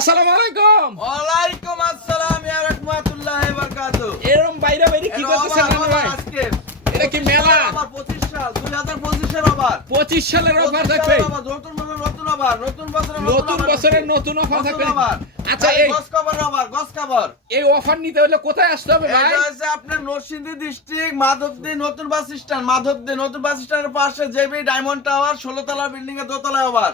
আসসালামু আলাইকুম। ওয়ালাইকুম আসসালাম ইয়া রাহমাতুল্লাহি ওয়া বারাকাতুহু। এরকম বাইরে বাইরে কি করতেছেন ভাই? আজকে। এটা কি মেলা? আবার 25 সাল 2025 এর আবার। পঁচিশ সালের অফার থাকবে। নতুন নতুন আবার নতুন বছরে নতুন বছরের নতুন অফার থাকবে। আচ্ছা এই গস কভার আবার গস কভার এই অফার নিতে হলে কোথায় আসতে হবে ভাই? এটা হচ্ছে আপনার নরসিংদী ডিস্ট্রিক্ট মাধবদী নতুন বাস স্ট্যান্ড মাধবদী নতুন বাস স্ট্যান্ডের পাশে জেবি ডায়মন্ড টাওয়ার ষোলো তলা বিল্ডিং এর দোতলায় আবার।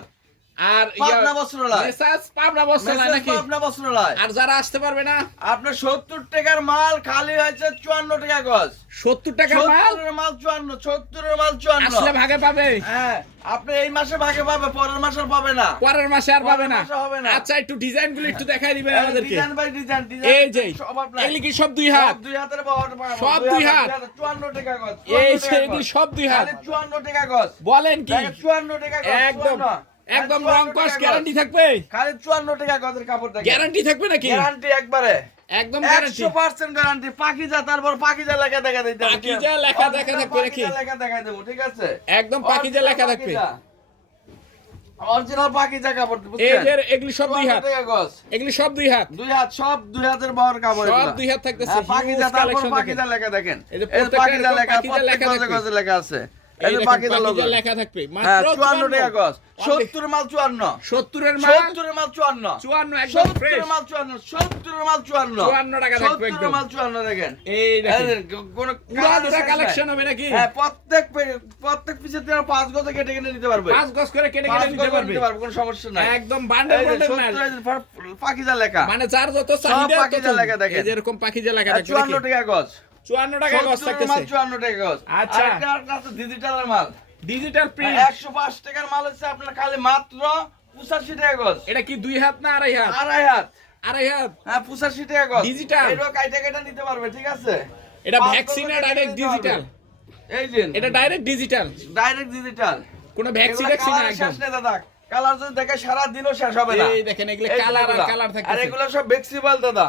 আর পাবনা বস্ত্রালয়। মেসাজ পাবনা বস্ত্রালয় নাকি? পাবনা বস্ত্রালয়। আর যারা আসতে পারবে না? আপনার সত্তর টাকার মাল খালি হয়েছে চুয়ান্ন টাকা গজ। সত্তর টাকার মাল? সত্তরের মাল চুয়ান্ন সত্তরের মাল চুয়ান্ন। আসলে ভাগে পাবে? হ্যাঁ আপনি এই মাসে ভাগে পাবে পরের মাসে পাবে না। পরের মাসে আর পাবে না। আচ্ছা একটু ডিজাইনগুলো একটু দেখাই দিবেন আমাদেরকে। ডিজাইন বাই ডিজাইন এই যে সব আপনার কি সব দুই হাত? দুই হাতের পাওয়ার- সব দুই হাত, হাত। দুই হাত, চুয়ান্ন টাকা গজ এই এগুলি সব দুই হাত? খালি চুয়ান্ন টাকা গজ। বলেন কি? দেখেন, চুয়ান্ন টাকা গজ একদম। একদম রং কস গ্যারান্টি থাকবে। খালি চুয়ান্ন টাকা গজের কাপড় দেখেন গ্যারান্টি থাকবে নাকি? গ্যারান্টি একবারে। একদম গ্যারান্টি একশো পার্সেন্ট গ্যারান্টি পাকিজা তারপর পাকিজা লেখা দেখা দিতে। পাকিজা লেখা দেখা থাকবে নাকি? পাকিজা লেখা দেখা দেবো ঠিক আছে? একদম পাকিজা লেখা থাকবে। অরিজিনাল পাকিজা কাপড় বুঝছেন? যে এগুলি সব দুই হাত। এগুলি সব দুই হাত। দুই হাত সব দুই হাতের বহর কাপড় সব দুই হাত থাকতেছে। হ্যাঁ, পাকিজা তারপর। পাকিজা লেখা দেখেন। এই যে পাকিজা লেখা পাকিজা লেখা আছে। এই এই যে দেখেন, পাকিজা লোগো পাকিজা লেখা থাকবে। হ্যাঁ মাত্র চুয়ান্ন। টাকা গজ। সত্তর মাল চুয়ান্ন। সত্তরের মাল? সত্তরের মাল চুয়ান্ন। চুয়ান্ন সত্তরের মাল চুয়ান্ন সত্তরের মাল চুয়ান্ন। চুয়ান্ন টাকা থাকবে সত্তরের মাল চুয়ান্ন দেখেন। এই দেখেন। এই দেখেন, কোনো পুরা কালার দুটা শেষ নাই। কালেকশন হবে নাকি? হ্যাঁ প্রত্যেক প্রত্যেক পিছে তুমি পাঁচ গজে কেটে কেটে নিতে পারবে। পাঁচ গজ করে কেটে কেটে নিতে পারবে। নিতে পারবে কোনো সমস্যা নাই। একদম বান্ডেল পাকিজা লেখা। মানে যার যত চাহিদা পাকিজা লেখা দেখেন। এরকম পাখিজা লেখা থাকবে চুয়ান্ন? টাকা গজ। চুয়ান্ন টাকা গজ থাকতেছে। চুয়ান্ন টাকা গজ আচ্ছা। ডিজিটালের মাল। ডিজিটাল প্রিন্ট একশো পাঁচ টাকার মাল আপনার খালি মাত্র পঁচাশি টাকা গজ এটা কি দুই হাত না আড়াই হাত? আড়াই হাত। আড়াই হাত? হ্যাঁ পঁচাশি টাকা গজ? এটাও কাইটা কাইটা নিতে পারবে ঠিক আছে? এটা ভ্যাকসিন ডাইরেক্ট ডিজিটাল এই যে। এটা ডাইরেক্ট ডিজিটাল ডাইরেক্ট ডিজিটাল কোনো ভ্যাকসিন ভ্যাকসিন না একদম। দাদা। কালার যদি দেখে সারা দিনও শেষ হবে না। এই দেখেন এগুলো কালার আর। কালার আর থাকতেছে। এগুলো সব ফ্লেক্সিবল দাদা।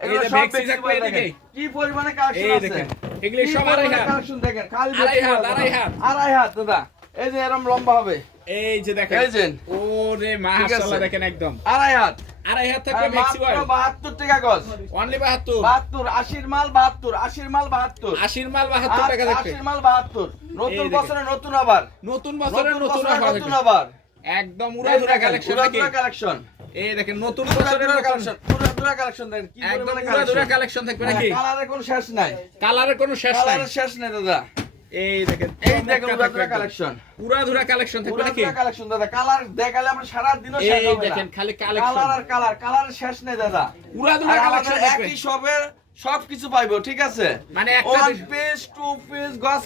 এগুলো যে সব Bexi থাকবে flexible এদিকে। দেখেন। কি পরিমাণে কালেকশন আছে? এগুলি সব আড়াই হাত। কালেকশন দেখেন? খালি আড়াই হাত, আড়াই হাত। আড়াই হাত দাদা। এই যে এরকম লম্বা হবে। এই যে দেখেন। এই যে। ওরে মাশাআল্লাহ দেখেন একদম। আড়াই হাত। আড়াই হাত থাকবে ম্যাক্সিমাম মাত্র বাহাত্তর টাকা গজ। অনলি 72 বাহাত্তর আশির মাল বাহাত্তর আশির মাল বাহাত্তর। আশির মাল 72 টাকা থাকবে। আশির মাল বাহাত্তর। নতুন দেখেন। বছরে নতুন আবার। নতুন বছরের নতুন নতুন আবার। একদম উড়াধুরা কালেকশন নাকি? কালেকশন এই দেখেন নতুন বছরের কালেকশন পুরো কালেকশন দেখেন কি একদম পরিমাণে উড়াধুরা কালেকশন কালেকশন থাকবে নাকি? কালারের কোনো শেষ নাই। কালারের কোনো শেষ নাই? কালারের শেষ নাই দাদা। এই দেখেন এই দেখেন উড়াধুরা কালেকশন উড়াধুরা কালেকশন থাকবে নাকি? উড়াধুরা কালেকশন দাদা। কালার দেখালে আমরা সারা দিনও শেষ হবে না। দেখেন খালি কালার আর কালার কালারের শেষ নেই দাদা। উড়াধুরা আর কালেকশন একই শপের সবকিছু পাইবো ঠিক আছে? মানে একটা পিস টু পিস গস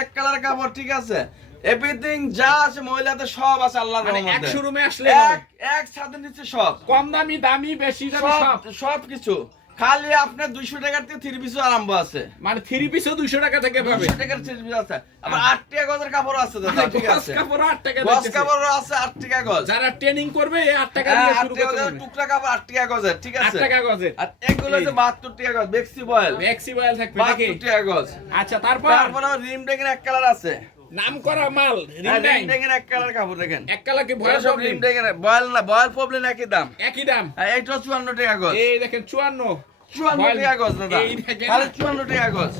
এক কালার কাপড় ঠিক আছে? এভরিথিং যা আছে মহিলাদের সব আছে আল্লাহর মানে এক শোরুমে আসলে এক এক ছাদের নিচে সব। কম দামি দামি বেশি দামি সব সব। কিছু। খালি আপনার দুইশো টাকার থেকে থ্রি পিসও আরম্ভ আছে। মানে থ্রি পিসও দুইশো টাকা থেকে দুইশো টাকার থ্রি পিস আছে। আবার আট টাকা গজের কাপড় আছে দাদা মানে ঠিক আছে। কাপড় আট টাকা কাপড় আছে আট টাকা গজ। যারা ট্রেনিং করবে এই আট টাকা হ্যাঁ, দিয়ে শুরু করতে হবে টুকরা কাপড় আট টাকা গজের ঠিক আট আছে। টাকা গজের। আর এগুলো এই। বাহাত্তর টাকা গজ বেক্সি বয়েল ম্যাক্সি বয়েল থাকবে নাকি? বাহাত্তর টাকা গজ। আচ্ছা তারপর? তারপর আবার রিম ডেকের এক কালার আছে। নাম করা মাল হ্যাঁ, এক কালার কাপড় দেখেন। এক কি ভয় সব রিম ডেকের না বয়েল প্রবলেম একই দাম। একই দাম? এইটা চুয়ান্ন টাকা গজ। এই দেখেন চুয়ান্ন। চুয়ান্ন টাকা গজ দাদা। খালি চুয়ান্ন টাকা গজ।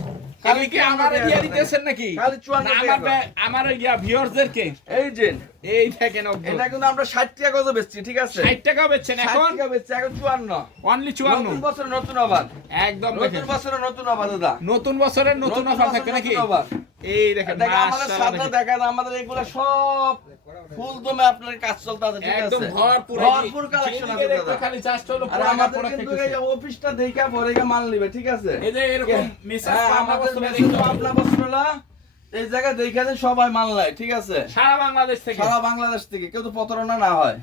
খালি কি আমার টাকা দিতেছেন নাকি? খালি 54 আমার আমার ইয়া ভিউয়ারদেরকে এই যে। এই দেখেন এটা কিন্তু আমরা ষাট টাকা গজ বেচছি ঠিক আছে? 60 টাকা বেচছেন 60 এখন? টাকা বেচছি এখন চুয়ান্ন। অনলি 54 নতুন বছর নতুন আবার একদম নতুন বছরে নতুন আবার দাদা। নতুন বছরের নতুন থাকবে নাকি? এই দেখেন আমাদের সাথে দেখেন। আমাদের এগুলো সব ফুল দমে আপনার কাজ চলতে আছে ঠিক একদম আছে? ভরপুর ভরপুর কালেকশন আছে দাদা। খালি জাস্ট হলো আর আমাদের কিন্তু এই অফিসটা দেখা পরে মাল নিবে ঠিক আছে? এই যে এরকম মেসেজ হ্যাঁ, আমাদের পাবেন। বস্ত্রলা এই জায়গায় দেখা সবাই মাল নেয় ঠিক আছে? সারা বাংলাদেশ থেকে। সারা বাংলাদেশ থেকে কেউ তো প্রতারণা না হয়।